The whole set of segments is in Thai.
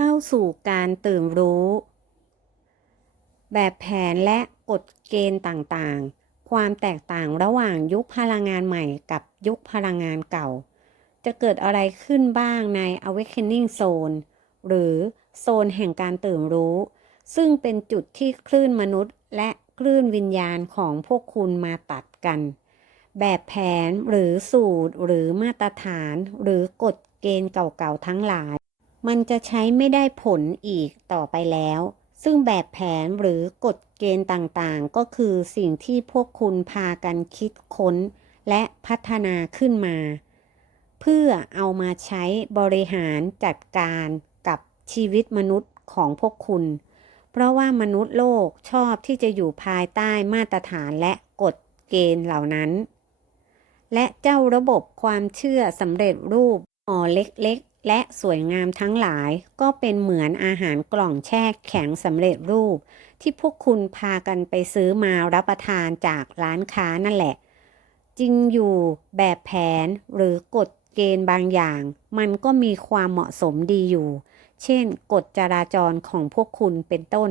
เข้าสู่การตื่นรู้ แบบแผนและกฎเกณฑ์ต่างๆ ความแตกต่างระหว่างยุคพลังงานใหม่กับยุคพลังงานเก่า จะเกิดอะไรขึ้นบ้างใน awakening zone หรือโซนแห่งการตื่นรู้ ซึ่งเป็นจุดที่คลื่นมนุษย์และคลื่นวิญญาณของพวกคุณมาตัดกัน แบบแผนหรือสูตรหรือมาตรฐานหรือกฎเกณฑ์เก่าๆทั้งหลาย มันจะใช้ไม่ได้ผลอีกต่อไปแล้ว ซึ่งแบบแผนหรือกฎเกณฑ์ต่างๆ ก็คือสิ่งที่พวกคุณพากันคิดค้น และพัฒนาขึ้นมา เพื่อเอามาใช้บริหารจัดการกับชีวิตมนุษย์ของพวกคุณ เพราะว่ามนุษย์โลกชอบที่จะอยู่ภายใต้มาตรฐานและกฎเกณฑ์เหล่านั้น และเจ้าระบบความเชื่อสำเร็จรูปห่อเล็ก และสวยงามทั้งหลายก็เป็นเหมือนอาหารกล่องแช่แข็งสำเร็จรูป ที่พวกคุณพากันไปซื้อมารับประทานจากร้านค้านั่นแหละ จริงอยู่แบบแผนหรือกฎเกณฑ์บางอย่าง มันก็มีความเหมาะสมดีอยู่ เช่น กฎจราจรของพวกคุณเป็นต้น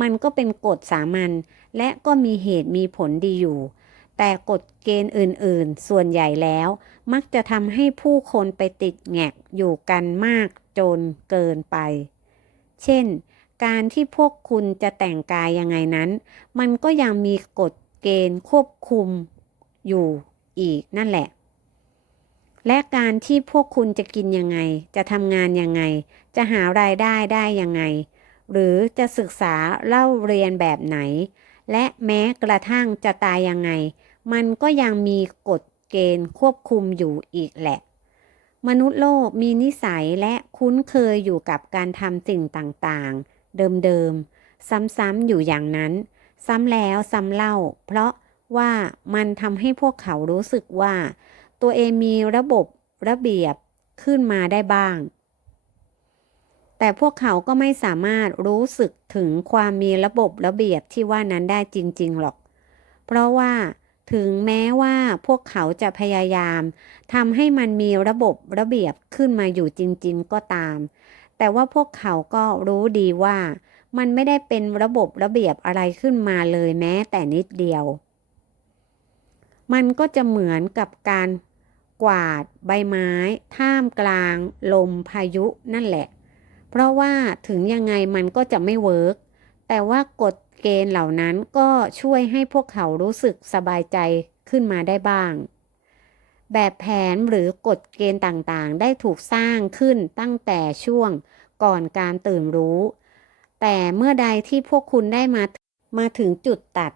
มันก็เป็นกฎสามัญและก็มีเหตุมีผลดีอยู่ แต่กฎเกณฑ์อื่นๆ ส่วนใหญ่แล้ว มักจะทำให้ผู้คนไปติดแงกอยู่กันมากจนเกินไป เช่น การที่พวกคุณจะแต่งกายยังไงนั้น มันก็ยังมีกฎเกณฑ์ควบคุมอยู่อีกนั่นแหละ และการที่พวกคุณจะกินยังไง จะทำงานยังไง จะหารายได้ได้ยังไง หรือจะศึกษาเล่าเรียนแบบไหน และแม้กระทั่งจะตายยังไง มันก็ยังมีกฎเกณฑ์ควบคุมอยู่อีกแหละ มนุษย์โลกมีนิสัยและคุ้นเคยอยู่กับการทำสิ่งต่างๆ เดิมๆ ซ้ำๆอยู่อย่างนั้น ซ้ำแล้วซ้ำเล่า เพราะว่ามันทำให้พวกเขารู้สึกว่า ตัวเองมีระบบระเบียบขึ้นมาได้บ้าง แต่พวกเขาก็ไม่สามารถรู้สึกถึงความมีระบบระเบียบที่ว่านั้นได้จริง ๆ หรอก เพราะว่า ถึงแม้ว่าพวกเขาจะพยายามทำให้มันมีระบบระเบียบขึ้นมาอยู่จริง ๆ ก็ตาม แต่ว่าพวกเขาก็รู้ดีว่า มันไม่ได้เป็นระบบระเบียบอะไรขึ้นมาเลยแม้แต่นิดเดียว มันก็จะเหมือนกับการกวาดใบไม้ ท่ามกลาง ลมพายุนั่นแหละ เพราะว่าถึงยังไงมันก็จะไม่เวิร์กแต่ว่ากฎ เกณฑ์เหล่านั้นก็ช่วยให้พวกเขารู้สึกสบายใจขึ้นมาได้บ้าง แบบแผนหรือกฎเกณฑ์ต่างๆ ได้ถูกสร้างขึ้นตั้งแต่ช่วงก่อนการตื่นรู้ แต่เมื่อใดที่พวกคุณได้มามาถึงจุดตัด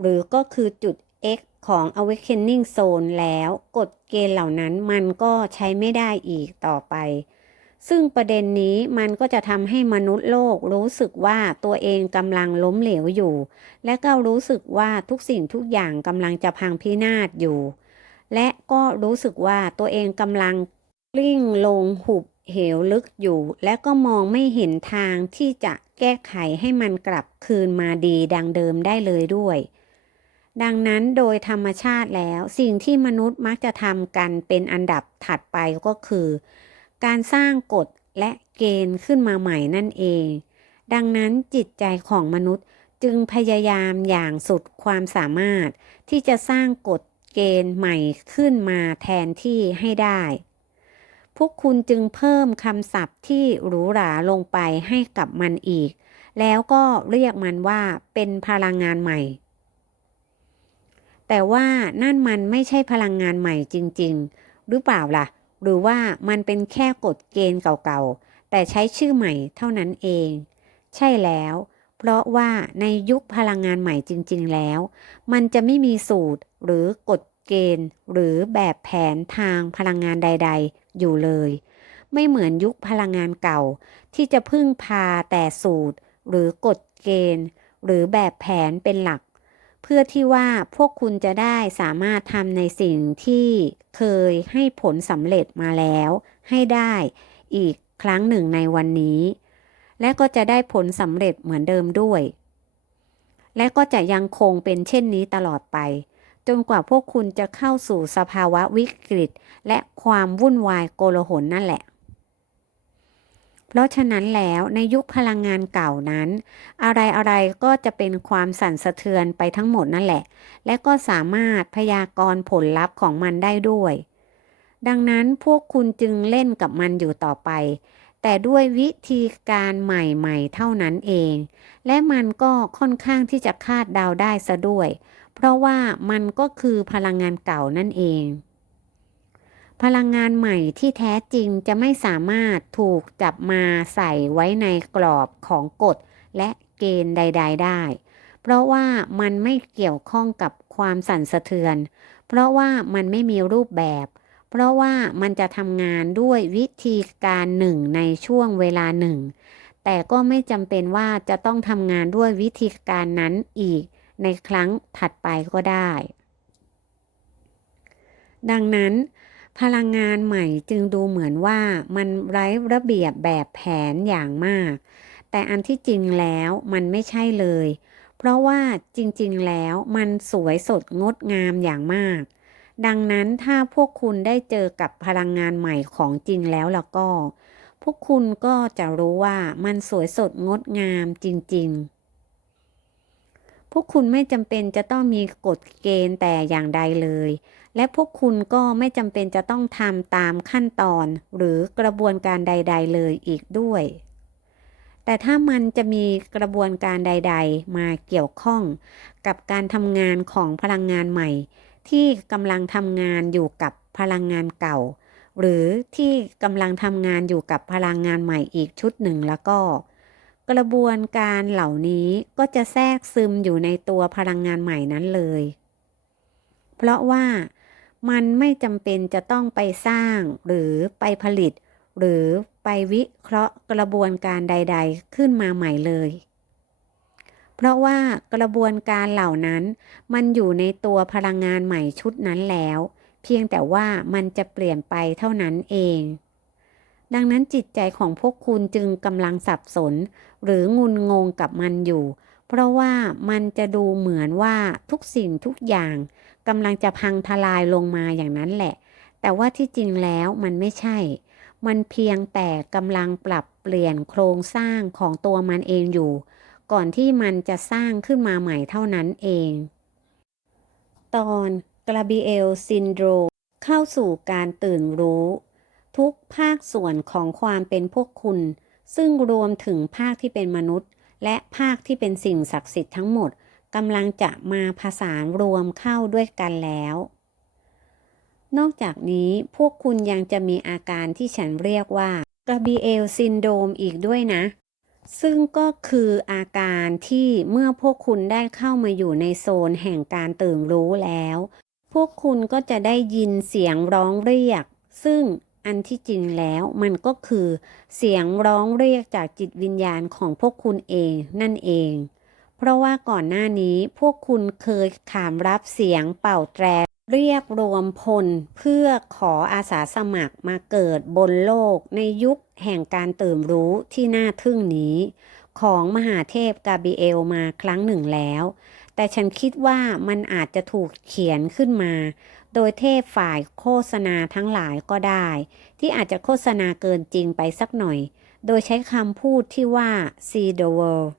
หรือก็คือจุด X ของ awakening zone แล้วกฎเกณฑ์เหล่านั้นมันก็ใช้ไม่ได้อีกต่อไป ซึ่งประเด็นนี้มันก็จะทำให้มนุษย์โลกรู้สึกว่าตัวเองกำลังล้มเหลวอยู่ และก็รู้สึกว่าทุกสิ่งทุกอย่างกำลังจะพังพินาศอยู่ และก็รู้สึกว่าตัวเองกำลังกลิ้งลงหุบเหวลึกอยู่ และก็มองไม่เห็นทางที่จะแก้ไขให้มันกลับคืนมาดีดังเดิมได้เลยด้วย ดังนั้นโดยธรรมชาติแล้วสิ่งที่มนุษย์มักจะทำกันเป็นอันดับถัดไปก็คือ การสร้างกฎและเกณฑ์ขึ้นมาใหม่นั่นเอง ดังนั้นจิตใจของมนุษย์จึงพยายามอย่างสุดความสามารถ ที่จะสร้างกฎเกณฑ์ใหม่ขึ้นมาแทนที่ให้ได้ พวกคุณจึงเพิ่มคำศัพท์ที่หรูหราลงไปให้กับมันอีก แล้วก็เรียกมันว่าเป็นพลังงานใหม่ แต่ว่านั่นมันไม่ใช่พลังงานใหม่จริง ๆ หรือเปล่าล่ะ หรือว่ามันเป็นแค่กฎเกณฑ์เก่าๆ แต่ใช้ชื่อใหม่เท่านั้นเอง ใช่แล้ว เพราะว่าในยุคพลังงานใหม่จริง ๆ แล้ว มันจะไม่มีสูตรหรือกฎเกณฑ์ หรือแบบแผนทางพลังงานใด ๆ อยู่เลย ไม่เหมือนยุคพลังงานเก่า ที่จะพึ่งพาแต่สูตร หรือกฎเกณฑ์ หรือแบบแผนเป็นหลัก เพื่อที่ว่าพวกคุณจะได้สามารถทำในสิ่งที่เคยให้ผลสำเร็จมาแล้ว ให้ได้อีกครั้งหนึ่งในวันนี้ และก็จะได้ผลสำเร็จเหมือนเดิมด้วย และก็จะยังคงเป็นเช่นนี้ตลอดไป จนกว่าพวกคุณจะเข้าสู่สภาวะวิกฤต และความวุ่นวายโกลาหลนั่นแหละ เพราะฉะนั้นแล้วในยุคพลังงานเก่านั้นอะไรอะไรๆก็จะเป็นความสั่นสะเทือนไปทั้งหมดนั่นแหละ และก็สามารถพยากรณ์ผลลัพธ์ของมันได้ด้วย ดังนั้นพวกคุณจึงเล่นกับมันอยู่ต่อไป แต่ด้วยวิธีการใหม่ๆ เท่านั้นเอง และมันก็ค่อนข้างที่จะคาดเดาได้ซะด้วย เพราะว่ามันก็คือพลังงานเก่านั่นเอง พลังงานใหม่ที่แท้จริงจะไม่สามารถถูกจับมาใส่ไว้ในกรอบของกฎและเกณฑ์ใด ๆ ได้ เพราะว่ามันไม่เกี่ยวข้องกับความสั่นสะเทือน เพราะว่ามันไม่มีรูปแบบ เพราะว่ามันจะทำงานด้วยวิธีการหนึ่งในช่วงเวลาหนึ่ง แต่ก็ไม่จำเป็นว่าจะต้องทำงานด้วยวิธีการนั้นอีกในครั้งถัดไปก็ได้ ดังนั้น พลังงานใหม่จึงดูเหมือนว่ามันไร้ระเบียบแบบแผนอย่างมาก แต่อันที่จริงแล้วมันไม่ใช่เลย เพราะว่าจริงๆแล้วมันสวยสดงดงามอย่างมาก ดังนั้นถ้าพวกคุณได้เจอกับพลังงานใหม่ของจริงแล้วแล้วก็ พวกคุณก็จะรู้ว่ามันสวยสดงดงามจริง ๆพวกคุณไม่จำเป็นจะต้องมีกฎเกณฑ์แต่อย่างใดเลย และพวกคุณก็ไม่จำเป็นจะต้องทำตามขั้นตอนหรือกระบวนการใด ๆ เลยอีกด้วย แต่ถ้ามันจะมีกระบวนการใด ๆ มาเกี่ยวข้องกับการทำงานของพลังงานใหม่ ที่กำลังทำงานอยู่กับพลังงานเก่า หรือที่กำลังทำงานอยู่กับพลังงานใหม่อีกชุดหนึ่งแล้วก็ กระบวนการเหล่านี้ก็จะแทรกซึมอยู่ในตัวพลังงานใหม่นั้นเลย เพราะว่า มันไม่จำเป็นจะต้องไปสร้างหรือไปผลิต หรือไปวิเคราะห์กระบวนการใด ๆ ขึ้นมาใหม่เลย เพราะว่ากระบวนการเหล่านั้น มันอยู่ในตัวพลังงานใหม่ชุดนั้นแล้ว เพียงแต่ว่ามันจะเปลี่ยนไปเท่านั้นเอง ดังนั้นจิตใจของพวกคุณจึงกำลังสับสน หรืองุนงงกับมันอยู่ เพราะว่ามันจะดูเหมือนว่าทุกสิ่งทุกอย่างกำลังจะพังทลายลงมาอย่างนั้นแหละ แต่ว่าที่จริงแล้วมันไม่ใช่ มันเพียงแต่กำลังปรับเปลี่ยนโครงสร้างของตัวมันเองอยู่ ก่อนที่มันจะสร้างขึ้นมาใหม่เท่านั้นเอง ตอนกราบิเอลซินโดรเข้าสู่การตื่นรู้ ทุกภาคส่วนของความเป็นพวกคุณ ซึ่งรวมถึงภาคที่เป็นมนุษย์ และภาคที่เป็นสิ่งศักดิ์สิทธิ์ทั้งหมดกำลังจะมาผสานรวมเข้าด้วยกันแล้ว นอกจากนี้พวกคุณยังจะมีอาการที่ฉันเรียกว่ากระบีเอลซินโดมอีกด้วยนะ ซึ่งก็คืออาการที่เมื่อพวกคุณได้เข้ามาอยู่ในโซนแห่งการตื่นรู้แล้ว พวกคุณก็จะได้ยินเสียงร้องเรียก ซึ่ง อันที่จริงแล้วมันก็คือเสียงร้องเรียกจากจิตวิญญาณของพวกคุณเองนั่นเอง เพราะว่าก่อนหน้านี้พวกคุณเคยขามรับเสียงเป่าแตรเรียกรวมพลเพื่อขออาสาสมัครมาเกิดบนโลกในยุคแห่งการตื่นรู้ที่น่าทึ่งนี้ ของมหาเทพกาเบีเอลมาครั้งหนึ่งแล้ว แต่ฉันคิดว่ามันอาจจะถูกเขียนขึ้นมา โดยเทพฝ่ายโฆษณาทั้งหลายก็ได้ ที่อาจจะโฆษณาเกินจริงไปสักหน่อย โดยใช้คำพูดที่ว่า see the world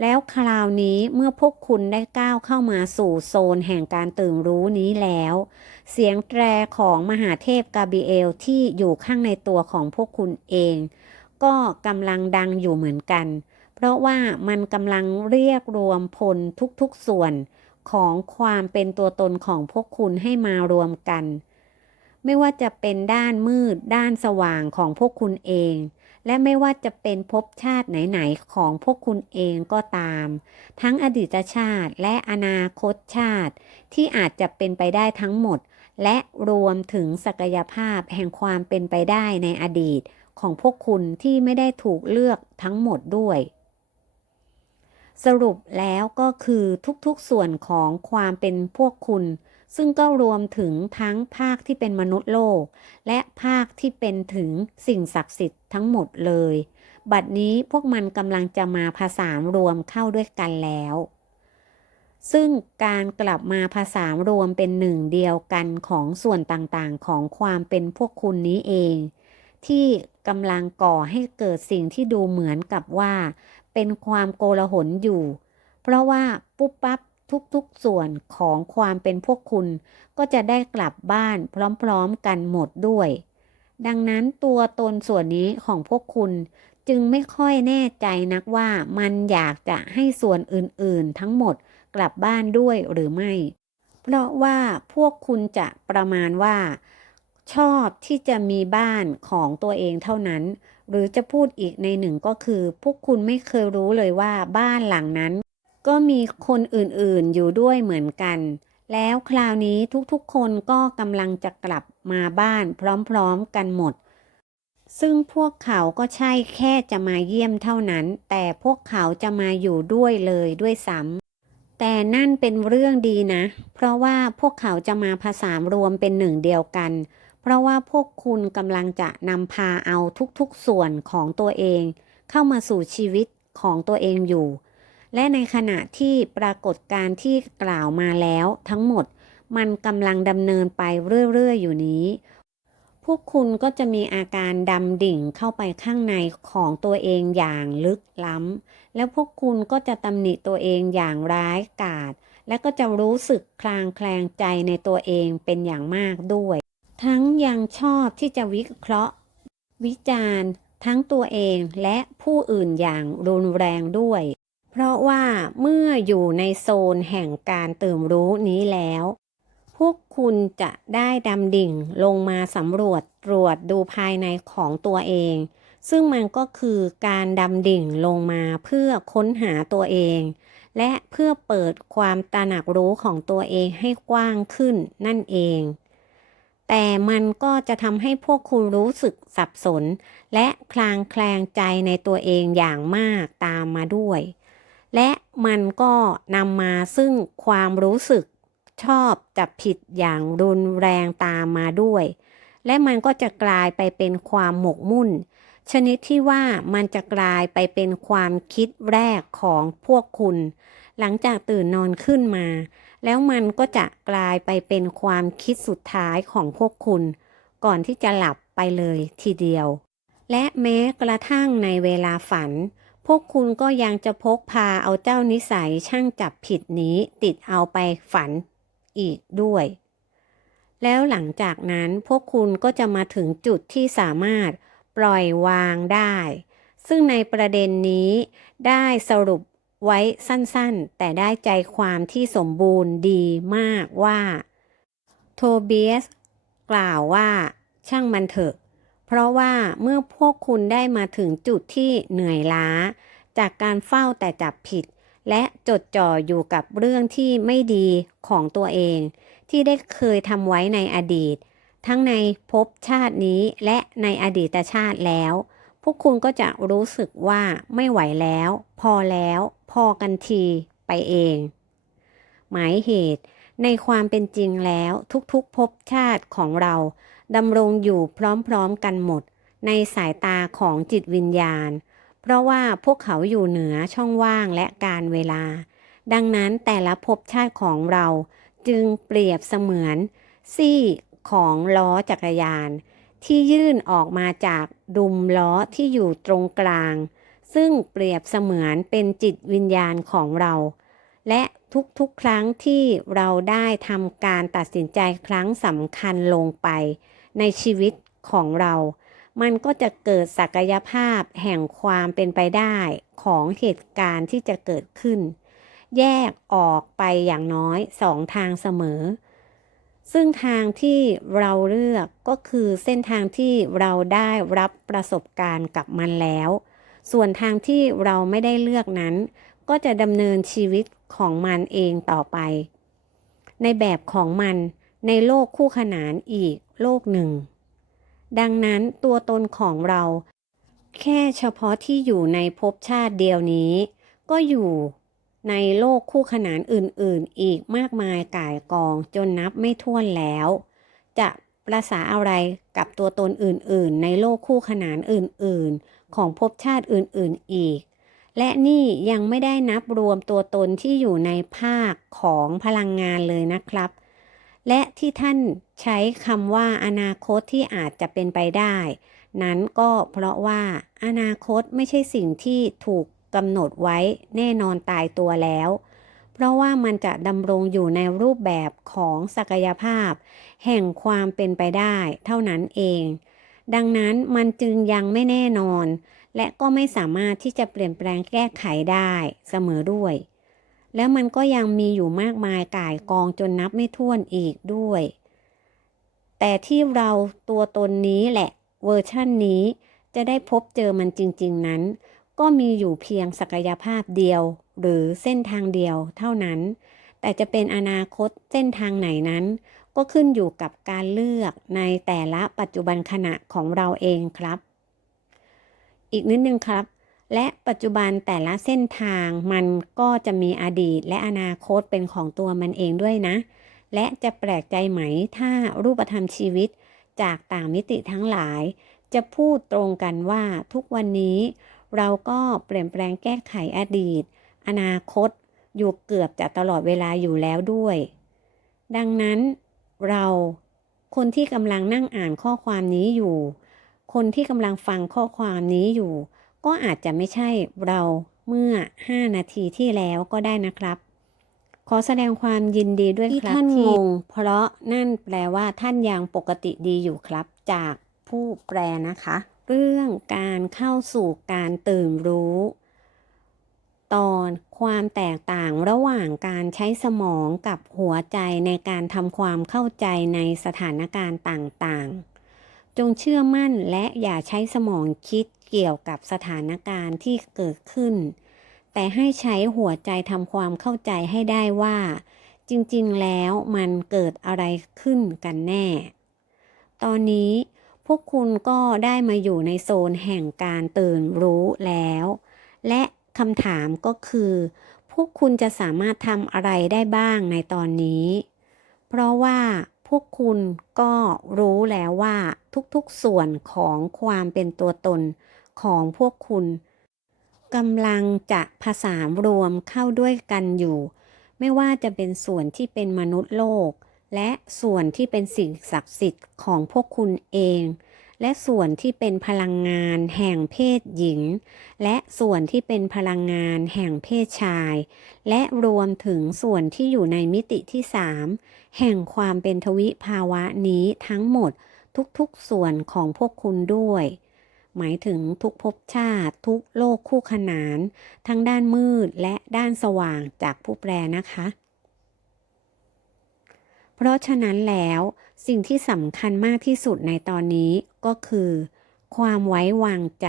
แล้วคราวนี้เมื่อพวกคุณได้ก้าวเข้ามาสู่โซนแห่งการตื่นรู้นี้แล้ว เสียงแตรของมหาเทพกาเบีเอลที่อยู่ข้างในตัวของพวกคุณเอง ก็กำลังดังอยู่เหมือนกัน เพราะว่ามันกำลังเรียกรวมพลทุกๆส่วน ของความเป็นตัวตนของพวกคุณให้มารวมกัน ไม่ว่าจะเป็นด้านมืด ด้านสว่างของพวกคุณเอง และไม่ว่าจะเป็นภพชาติไหนๆของพวกคุณเองก็ตาม ทั้งอดีตชาติและอนาคตชาติที่อาจจะเป็นไปได้ทั้งหมด และรวมถึงศักยภาพแห่งความเป็นไปได้ในอดีตของพวกคุณที่ไม่ได้ถูกเลือกทั้งหมดด้วย สรุปแล้วก็คือทุกๆส่วนของความเป็นพวกคุณ ซึ่งก็รวมถึงทั้งภาคที่เป็นมนุษย์โลก และภาคที่เป็นถึงสิ่งศักดิ์สิทธิ์ทั้งหมดเลย บัดนี้พวกมันกำลังจะมาผสานรวมเข้าด้วยกันแล้ว ซึ่งการกลับมาผสานรวมเป็นหนึ่งเดียวกันของส่วนต่างๆ ของความเป็นพวกคุณนี้เอง ที่กำลังก่อให้เกิดสิ่งที่ดูเหมือนกับว่า เป็นความโกลาหลอยู่ เพราะว่าปุ๊บปั๊บทุกๆส่วนของความเป็นพวกคุณก็จะได้กลับบ้านพร้อมๆกันหมดด้วย ดังนั้นตัวตนส่วนนี้ของพวกคุณจึงไม่ค่อยแน่ใจนักว่ามันอยากจะให้ส่วนอื่นๆ ทั้งหมดกลับบ้านด้วยหรือไม่ เพราะว่าพวกคุณจะประมาณว่า ชอบที่จะมีบ้านของตัวเองเท่านั้น หรือจะพูดอีกในหนึ่งก็คือ พวกคุณไม่เคยรู้เลยว่าบ้านหลังนั้น ก็มีคนอื่นๆอยู่ด้วยเหมือนกัน แล้วคราวนี้ทุกๆคนก็กำลังจะกลับมาบ้านพร้อมๆกันหมด ซึ่งพวกเขาก็ใช่แค่จะมาเยี่ยมเท่านั้น แต่พวกเขาจะมาอยู่ด้วยเลยด้วยซ้ำแต่นั่นเป็นเรื่องดีนะ เพราะว่าพวกเขาจะมาผสานรวมเป็นหนึ่งเดียวกัน เพราะว่าพวกคุณกำลังจะนำพาเอาทุกๆส่วนของตัวเอง เข้ามาสู่ชีวิตของตัวเองอยู่ และในขณะที่ปรากฏการที่กล่าวมาแล้วทั้งหมด มันกำลังดำเนินไปเรื่อยๆอยู่นี้ พวกคุณก็จะมีอาการดำดิ่งเข้าไปข้างในของตัวเองอย่างลึกล้ำ แล้วพวกคุณก็จะตำหนิตัวเองอย่างร้ายกาจและก็จะรู้สึกคลางแคลงใจในตัวเองเป็นอย่างมากด้วย ทั้งยังชอบที่จะวิเคราะห์ วิจารณ์ ทั้งตัวเองและผู้อื่นอย่างรุนแรงด้วย เพราะว่าเมื่ออยู่ในโซนแห่งการตื่นรู้นี้แล้ว พวกคุณจะได้ดำดิ่งลงมาสำรวจตรวจดูภายในของตัวเอง ซึ่งมันก็คือการดำดิ่งลงมาเพื่อค้นหาตัวเองและเพื่อเปิดความตระหนักรู้ของตัวเองให้กว้างขึ้นนั่นเอง แต่มันก็จะทำให้พวกคุณรู้สึกสับสน และคลางแคลงใจในตัวเองอย่างมากตามมาด้วย และมันก็นำมาซึ่งความรู้สึกชอบจับผิดอย่างรุนแรงตามมาด้วย และมันก็จะกลายไปเป็นความหมกมุ่น ชนิดที่ว่ามันจะกลายไปเป็นความคิดแรกของพวกคุณ หลังจากตื่นนอนขึ้นมา แล้วมันก็จะกลายไปเป็นความคิดสุดท้ายของพวกคุณ ก่อนที่จะหลับไปเลยทีเดียว และแม้กระทั่งในเวลาฝัน พวกคุณก็ยังจะพกพาเอาเจ้านิสัยช่างจับผิดนี้ติดเอาไปฝันอีกด้วย แล้วหลังจากนั้นพวกคุณก็จะมาถึงจุดที่สามารถปล่อยวางได้ ซึ่งในประเด็นนี้ได้สรุป ไว้สั้นๆ แต่ได้ใจความที่สมบูรณ์ดีมากว่า โทเบียสกล่าวว่าช่างมันเถอะ เพราะว่าเมื่อพวกคุณได้มาถึงจุดที่เหนื่อยล้า จากการเฝ้าแต่จับผิด และจดจ่ออยู่กับเรื่องที่ไม่ดีของตัวเอง ที่ได้เคยทำไว้ในอดีต ทั้งในภพชาตินี้และในอดีตชาติแล้ว พวกคุณก็จะรู้สึกว่าไม่ไหวแล้ว พอแล้ว พอกันทีไปเอง หมายเหตุในความเป็นจริงแล้วทุกๆภพชาติของเราดำรงอยู่พร้อมๆกันหมด ในสายตาของจิตวิญญาณ เพราะว่าพวกเขาอยู่เหนือช่องว่างและการเวลา ดังนั้นแต่ละภพชาติของเราจึงเปรียบเสมือน ซี่ของล้อจักรยาน ที่ยื่นออกมาจากดุมล้อที่อยู่ตรงกลาง ซึ่งเปรียบเสมือนเป็นจิตวิญญาณของเรา และทุกๆครั้งที่เราได้ทำการตัดสินใจครั้งสำคัญลงไป ในชีวิตของเรา มันก็จะเกิดศักยภาพแห่งความเป็นไปได้ของเหตุการณ์ที่จะเกิดขึ้น แยกออกไปอย่างน้อยสองทางเสมอ ซึ่งทางที่เราเลือกก็คือเส้นทางที่เราได้รับประสบการณ์กับมันแล้ว ส่วนทางที่เราไม่ได้เลือกนั้น ก็จะดำเนินชีวิตของมันเองต่อไป ในแบบของมันในโลกคู่ขนานอีกโลกหนึ่ง ดังนั้นตัวตนของเรา แค่เฉพาะที่อยู่ในภพชาติเดียวนี้ ก็อยู่ ในโลกคู่ขนานอื่นๆ อีกมากมายก่ายกองจนนับไม่ถ้วนแล้ว จะประสาอะไรกับตัวตนอื่นๆ ในโลกคู่ขนานอื่นๆ ของภพชาติอื่นๆอีก และนี่ยังไม่ได้นับรวมตัวตนที่อยู่ในภาคของพลังงานเลยนะครับ และที่ท่านใช้คำว่าอนาคตที่อาจจะเป็นไปได้ นั้นก็เพราะว่าอนาคตไม่ใช่สิ่งที่ถูก กำหนดไว้แน่นอนตายตัวแล้ว เพราะว่ามันจะดำรงอยู่ในรูปแบบของศักยภาพ แห่งความเป็นไปได้เท่านั้นเอง ดังนั้นมันจึงยังไม่แน่นอน และก็ไม่สามารถที่จะเปลี่ยนแปลงแก้ไขได้เสมอด้วย แล้วมันก็ยังมีอยู่มากมายก่ายกองจนนับไม่ถ้วนอีกด้วย แต่ที่เราตัวตนนี้แหละเวอร์ชั่นนี้จะได้พบเจอมันจริง ๆ นั้น ก็มีอยู่เพียงศักยภาพเดียว หรือเส้นทางเดียวเท่านั้น แต่จะเป็นอนาคตเส้นทางไหนนั้น ก็ขึ้นอยู่กับการเลือกในแต่ละปัจจุบันขณะของเราเองครับ อีกนิดนึงครับ และปัจจุบันแต่ละเส้นทางมันก็จะมีอดีตและอนาคตเป็นของตัวมันเองด้วยนะ และจะแปลกใจไหมถ้ารูปธรรมชีวิตจากต่างมิติทั้งหลาย จะพูดตรงกันว่าทุกวันนี้ เราก็เปลี่ยนแปลงแก้ไขอดีต อนาคต อยู่เกือบจะตลอดเวลาอยู่แล้วด้วย ดังนั้นเราคนที่กำลังนั่งอ่านข้อความนี้อยู่ คนที่กำลังฟังข้อความนี้อยู่ ก็อาจจะไม่ใช่เราเมื่อ 5 นาทีที่แล้วก็ได้นะครับ ขอแสดงความยินดีด้วยครับที่ท่านงง เพราะนั่นแปลว่าท่านยังปกติดีอยู่ครับ จากผู้แปลนะคะ เรื่องการเข้าสู่การตื่นรู้ ตอนความแตกต่างระหว่างการใช้สมองกับหัวใจในการทำความเข้าใจในสถานการณ์ต่างๆ จงเชื่อมั่นและอย่าใช้สมองคิดเกี่ยวกับสถานการณ์ที่เกิดขึ้น แต่ให้ใช้หัวใจทำความเข้าใจให้ได้ว่า จริงๆ แล้วมันเกิดอะไรขึ้นกันแน่ ตอนนี้ พวกคุณก็ได้มาอยู่ในโซนแห่งการตื่นรู้แล้ว และคำถามก็คือ พวกคุณจะสามารถทำอะไรได้บ้างในตอนนี้ เพราะว่าพวกคุณก็รู้แล้วว่าทุกๆส่วนของความเป็นตัวตนของพวกคุณกำลังจะผสานรวมเข้าด้วยกันอยู่ ไม่ว่าจะเป็นส่วนที่เป็นมนุษย์โลก และส่วนที่เป็นสิ่งศักดิ์สิทธิ์ของพวกคุณเอง และส่วนที่เป็นพลังงานแห่งเพศหญิง และส่วนที่เป็นพลังงานแห่งเพศชาย และรวมถึงส่วนที่อยู่ในมิติที่สามแห่งความเป็นทวิภาวะนี้ทั้งหมดทุกๆส่วนของพวกคุณด้วย หมายถึงทุกภพชาติทุกโลกคู่ขนาน ทั้งด้านมืดและด้านสว่างจากผู้แปลนะคะ เพราะฉะนั้นแล้วสิ่งที่สำคัญมากที่สุดในตอนนี้ก็คือ ความไว้วางใจ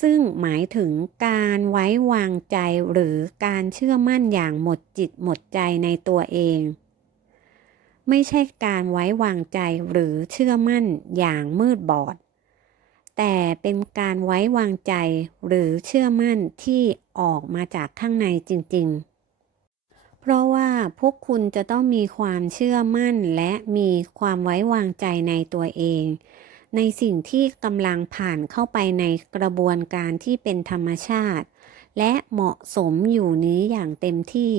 ซึ่งหมายถึงการไว้วางใจหรือการเชื่อมั่นอย่างหมดจิตหมดใจในตัวเอง ไม่ใช่การไว้วางใจหรือเชื่อมั่นอย่างมืดบอด แต่เป็นการไว้วางใจหรือเชื่อมั่นที่ออกมาจากข้างในจริง ๆ พราะว่าพวกคุณจะต้องมีความเชื่อมั่นและมีความไว้วางใจในตัวเอง ในสิ่งที่กำลังผ่านเข้าไปในกระบวนการที่เป็นธรรมชาติ และเหมาะสมอยู่นี้อย่างเต็มที่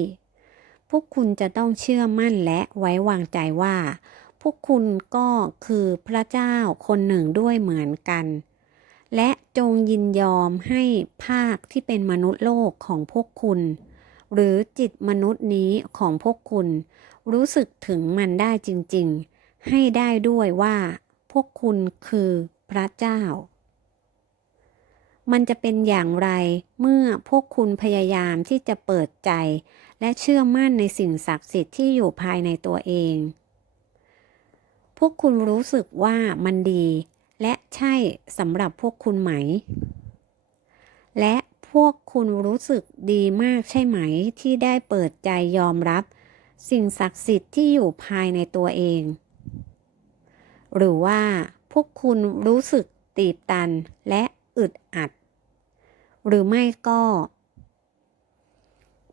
พวกคุณจะต้องเชื่อมั่นและไว้วางใจว่า พวกคุณก็คือพระเจ้าคนหนึ่งด้วยเหมือนกัน และจงยินยอมให้ภาคที่เป็นมนุษย์โลกของพวกคุณ หรือจิตมนุษย์นี้ของพวกคุณ รู้สึกถึงมันได้จริงๆ ให้ได้ด้วยว่า พวกคุณคือพระเจ้า มันจะเป็นอย่างไรเมื่อพวกคุณพยายามที่จะเปิดใจ และเชื่อมั่นในสิ่งศักดิ์สิทธิ์ที่อยู่ภายในตัวเอง พวกคุณรู้สึกว่ามันดี และใช่สำหรับพวกคุณไหม และ พวกคุณรู้สึกดีมากใช่ไหมที่ได้เปิดใจยอมรับ สิ่งศักดิ์สิทธิ์ที่อยู่ภายในตัวเอง หรือว่าพวกคุณรู้สึกตีบตันและอึดอัด หรือไม่ก็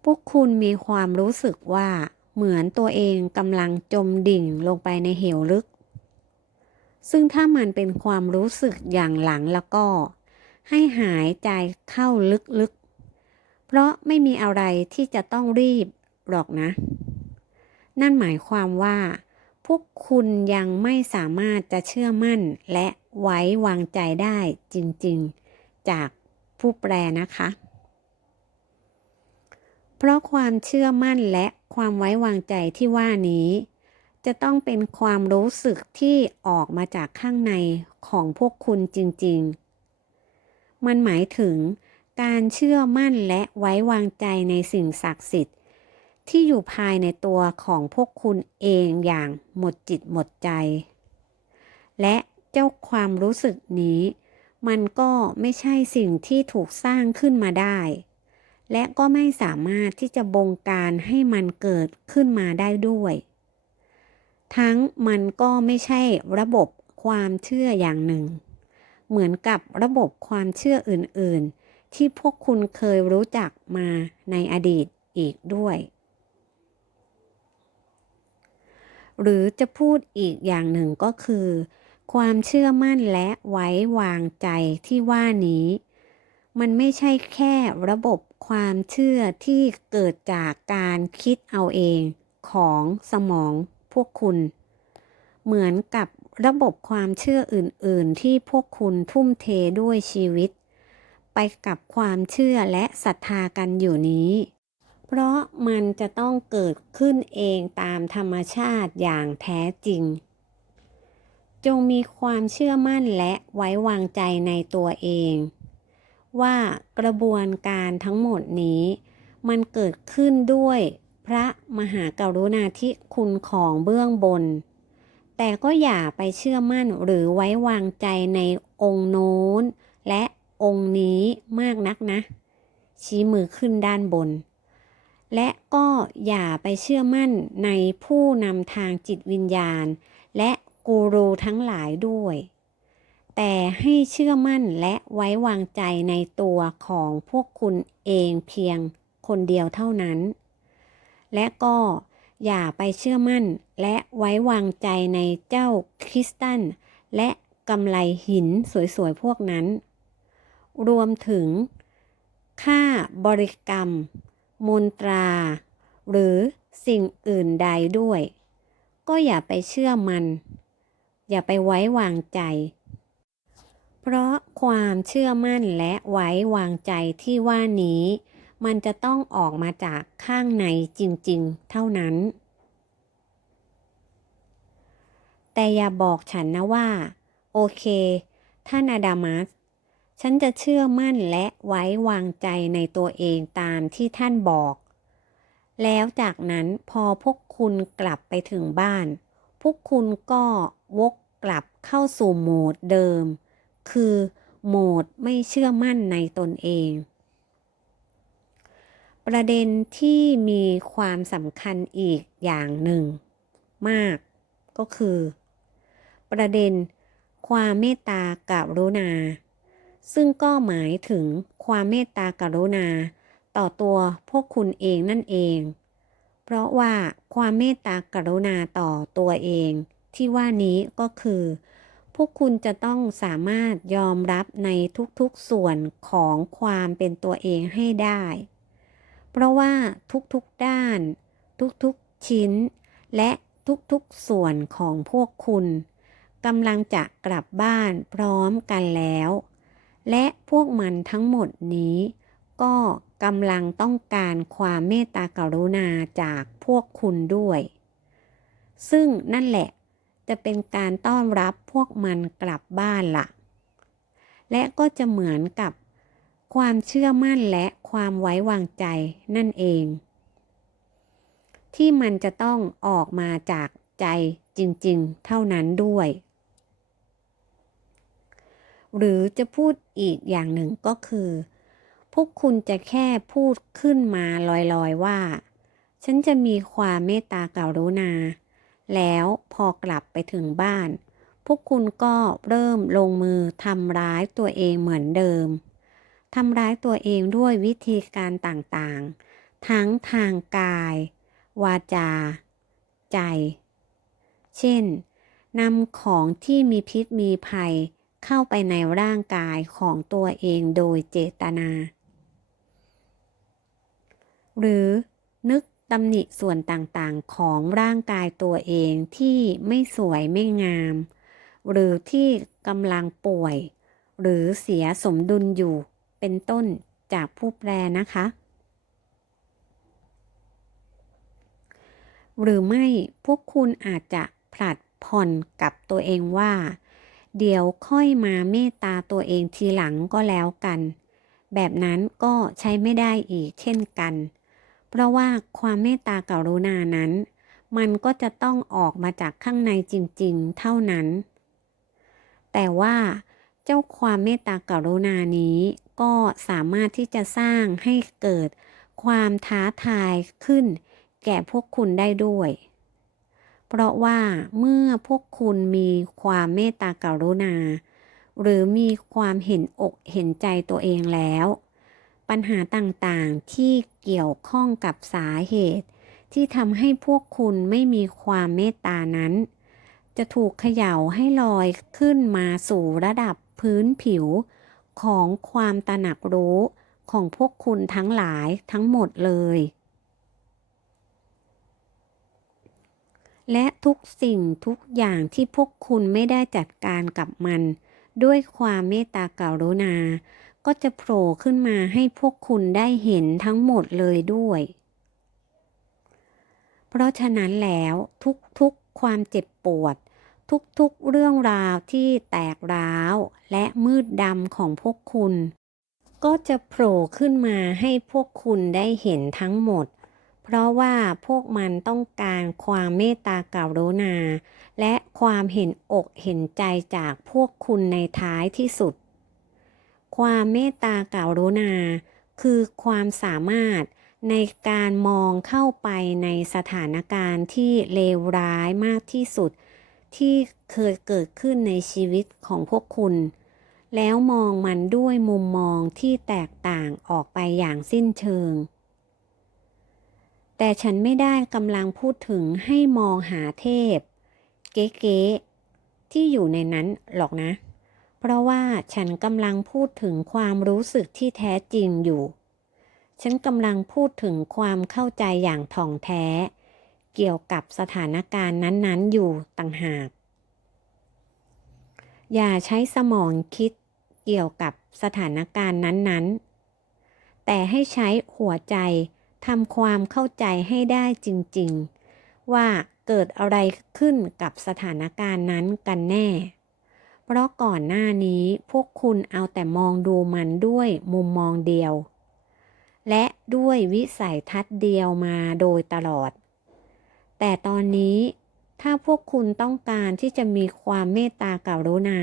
พวกคุณมีความรู้สึกว่าเหมือนตัวเองกำลังจมดิ่งลงไปในเหวลึก ซึ่งถ้ามันเป็นความรู้สึกอย่างหลังแล้วก็ ให้หายใจเข้าลึกๆ เพราะไม่มีอะไรที่จะต้องรีบหรอกนะ นั่นหมายความว่า พวกคุณยังไม่สามารถจะเชื่อมั่นและไว้วางใจได้จริงๆ จากผู้แปลนะคะ เพราะความเชื่อมั่นและความไว้วางใจที่ว่านี้ จะต้องเป็นความรู้สึกที่ออกมาจากข้างในของพวกคุณจริงๆ มันหมายถึงการเชื่อมั่นและไว้วางใจในสิ่งศักดิ์สิทธิ์ ที่อยู่ภายในตัวของพวกคุณเองอย่างหมดจิตหมดใจ และเจ้าความรู้สึกนี้ มันก็ไม่ใช่สิ่งที่ถูกสร้างขึ้นมาได้ และก็ไม่สามารถที่จะบงการให้มันเกิดขึ้นมาได้ด้วย ทั้งมันก็ไม่ใช่ระบบความเชื่ออย่างหนึ่ง เหมือนกับระบบความเชื่ออื่นๆ ที่พวกคุณเคยรู้จักมาในอดีตอีกด้วย หรือจะพูดอีกอย่างหนึ่งก็คือ ความเชื่อมั่นและไว้วางใจที่ว่านี้ มันไม่ใช่แค่ระบบความเชื่อที่เกิดจากการคิดเอาเองของสมองพวกคุณ เหมือนกับ ระบบความเชื่ออื่น ๆ ที่พวกคุณทุ่มเทด้วยชีวิต ไปกับความเชื่อและศรัทธากันอยู่นี้ เพราะมันจะต้องเกิดขึ้นเองตามธรรมชาติอย่างแท้จริง จงมีความเชื่อมั่นและไว้วางใจในตัวเอง ว่ากระบวนการทั้งหมดนี้ มันเกิดขึ้นด้วยพระมหากรุณาธิคุณของเบื้องบน แต่ก็อย่าไปเชื่อมั่นหรือไว้วางใจในองค์โน้น และองค์นี้มากนักนะ ชี้มือขึ้นด้านบน และก็อย่าไปเชื่อมั่นในผู้นำทางจิตวิญญาณ และกูรูทั้งหลายด้วย แต่ให้เชื่อมั่นและไว้วางใจในตัวของพวกคุณเองเพียงคนเดียวเท่านั้น และก็ อย่าไปเชื่อมั่นและไว้วางใจในเจ้าคริสตัน และกำไลหินสวยๆ พวกนั้น รวมถึง ค่าบริกรรม มนตรา หรือสิ่งอื่นใดด้วย ก็อย่าไปเชื่อมัน อย่าไปไว้วางใจ เพราะความเชื่อมั่นและไว้วางใจที่ว่านี้ มันจะต้องออกมาจากข้างในจริงๆ เท่านั้น แต่อย่าบอกฉันนะว่า โอเค ท่านอาดามัส ฉันจะเชื่อมั่นและไว้วางใจในตัวเองตามที่ท่านบอก แล้วจากนั้นพอพวกคุณกลับไปถึงบ้าน พวกคุณก็วกกลับเข้าสู่โหมดเดิม คือโหมดไม่เชื่อมั่นในตนเอง ประเด็นที่มีความสำคัญอีกอย่างหนึ่ง มากก็คือ ประเด็นความเมตตากรุณา ซึ่งก็หมายถึงความเมตตากรุณา ต่อตัวพวกคุณเองนั่นเอง เพราะว่าความเมตตากรุณาต่อตัวเอง ที่ว่านี้ก็คือ พวกคุณจะต้องสามารถยอมรับในทุกๆส่วนของความเป็นตัวเองให้ได้ เพราะว่าทุกๆด้าน ทุกๆชิ้น และทุกๆส่วนของพวกคุณกำลังจะกลับบ้านพร้อมกันแล้ว และพวกมันทั้งหมดนี้ ก็กำลังต้องการความเมตตากรุณาจากพวกคุณด้วย ซึ่งนั่นแหละจะเป็นการต้อนรับพวกมันกลับบ้านละ่ะ และก็จะเหมือนกับ ความเชื่อมั่นและความไว้วางใจนั่นเอง ที่มันจะต้องออกมาจากใจจริงๆ เท่านั้นด้วย หรือจะพูดอีกอย่างหนึ่งก็คือ พวกคุณจะแค่พูดขึ้นมาลอยๆว่า ฉันจะมีความเมตตากรุณา แล้วพอกลับไปถึงบ้าน พวกคุณก็เริ่มลงมือทำร้ายตัวเองเหมือนเดิม ทำร้ายตัวเองด้วยวิธีการต่างๆ ทั้งทางกาย วาจา ใจ เช่นนำของที่มีพิษมีภัยเข้าไปในร่างกายของตัวเองโดยเจตนา หรือนึกตำหนิส่วนต่างๆของร่างกายตัวเองที่ไม่สวยไม่งาม หรือที่กำลังป่วย หรือเสียสมดุลอยู่ เป็นต้นจากผู้แปลนะคะ หรือไม่พวกคุณอาจจะผลัดผ่อนกับตัวเองว่า เดี๋ยวค่อยมาเมตตาตัวเองทีหลังก็แล้วกัน แบบนั้นก็ใช้ไม่ได้อีกเช่นกัน เพราะว่าความเมตตากรุณานั้น มันก็จะต้องออกมาจากข้างในจริงๆ เท่านั้น แต่ว่าเจ้าความเมตตากรุณานี้ ก็สามารถที่จะสร้างให้เกิดความท้าทายขึ้น แก่พวกคุณได้ด้วย เพราะว่าเมื่อพวกคุณมีความเมตตากรุณา หรือมีความเห็นอกเห็นใจตัวเองแล้ว ปัญหาต่างๆที่เกี่ยวข้องกับสาเหตุ ที่ทำให้พวกคุณไม่มีความเมตตานั้น จะถูกเขย่าให้ลอยขึ้นมาสู่ระดับพื้นผิว ของความตระหนักรู้ของพวกคุณทั้งหลายทั้งหมดเลย และทุกสิ่งทุกอย่างที่พวกคุณไม่ได้จัดการกับมัน ด้วยความเมตตากรุณา ก็จะโผล่ขึ้นมาให้พวกคุณได้เห็นทั้งหมดเลยด้วย เพราะฉะนั้นแล้วทุกๆความเจ็บปวด ทุกๆเรื่องราวที่แตกร้าวและมืดดำของพวกคุณ ก็จะโผล่ขึ้นมาให้พวกคุณได้เห็นทั้งหมด เพราะว่าพวกมันต้องการความเมตตากรุณา และความเห็นอกเห็นใจจากพวกคุณในท้ายที่สุด ความเมตตากรุณา คือความสามารถในการมองเข้าไปในสถานการณ์ที่เลวร้ายมากที่สุด ที่เคยเกิดขึ้นในชีวิตของพวกคุณ แล้วมองมันด้วยมุมมองที่แตกต่างออกไปอย่างสิ้นเชิง แต่ฉันไม่ได้กำลังพูดถึงให้มองหาเทพ เก๋ๆที่อยู่ในนั้นหรอกนะ เพราะว่าฉันกำลังพูดถึงความรู้สึกที่แท้จริงอยู่ ฉันกำลังพูดถึงความเข้าใจอย่างถ่องแท้ เกี่ยวกับสถานการณ์นั้นๆ อยู่ต่างหาก อย่าใช้สมองคิดเกี่ยวกับสถานการณ์นั้นๆ แต่ให้ใช้หัวใจทำความเข้าใจให้ได้จริงๆ ว่าเกิดอะไรขึ้นกับสถานการณ์นั้นกันแน่ เพราะก่อนหน้านี้พวกคุณเอาแต่มองดูมันด้วยมุมมองเดียว และด้วยวิสัยทัศน์เดียวมาโดยตลอด แต่ตอนนี้ถ้าพวกคุณต้องการที่จะมีความเมตตากรุณา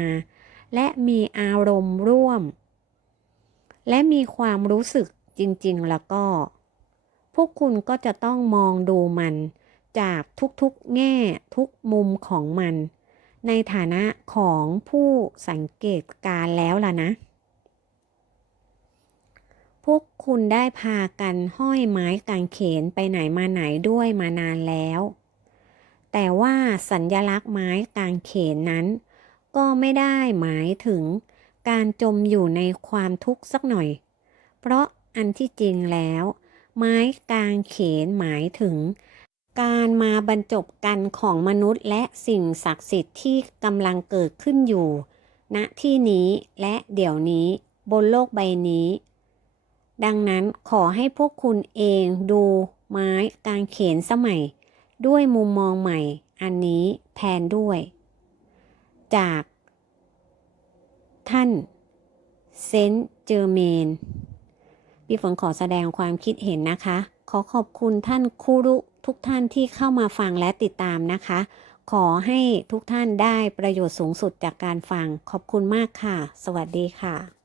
และมีอารมณ์ร่วม และมีความรู้สึกจริง ๆ แล้วก็ พวกคุณก็จะต้องมองดูมัน จากทุกๆแง่ทุกมุมของมัน ในฐานะของผู้สังเกตการแล้วล่ะนะ พวกคุณได้พากันห้อยไม้กางเขนไปไหนมาไหนด้วยมานานแล้ว แต่ว่าสัญญลักษณ์ไม้กางเขนนั้น ก็ไม่ได้หมายถึงการจมอยู่ในความทุกข์สักหน่อย เพราะอันที่จริงแล้ว ไม้กางเขนหมายถึง การมาบรรจบกันของมนุษย์และสิ่งศักดิ์สิทธิ์ที่กำลังเกิดขึ้นอยู่ณที่นี้และเดี๋ยวนี้บนโลกใบนี้ ดังนั้นขอให้พวกคุณเองดูไม้กางเขนสมัย ด้วยมุมมองใหม่ อันนี้แทนด้วย จาก ท่าน เซนต์เจอร์เมนพี่ฝนขอแสดงความคิดเห็นนะคะ ขอขอบคุณท่านครูรุทุกท่านที่เข้ามาฟังและติดตามนะคะ ขอให้ทุกท่านได้ประโยชน์สูงสุดจากการฟัง ขอบคุณมากค่ะ สวัสดีค่ะ